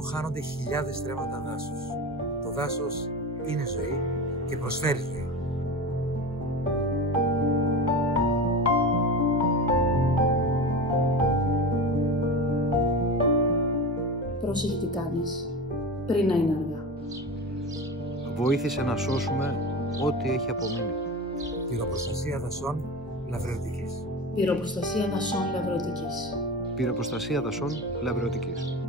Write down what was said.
ετών χάνονται χιλιάδες στρέμματα δάσους. Το δάσος είναι ζωή και προσφέρει ζωή. Πρόσεχε τι κάνεις, πριν να είναι αργά. Βοήθησε να σώσουμε ό,τι έχει απομείνει. Πυροπροστασία δασών Λαβρεωτικής. Πυροπροστασία δασών Λαβρεωτικής. Πυροπροστασία δασών Λαβρεωτικής.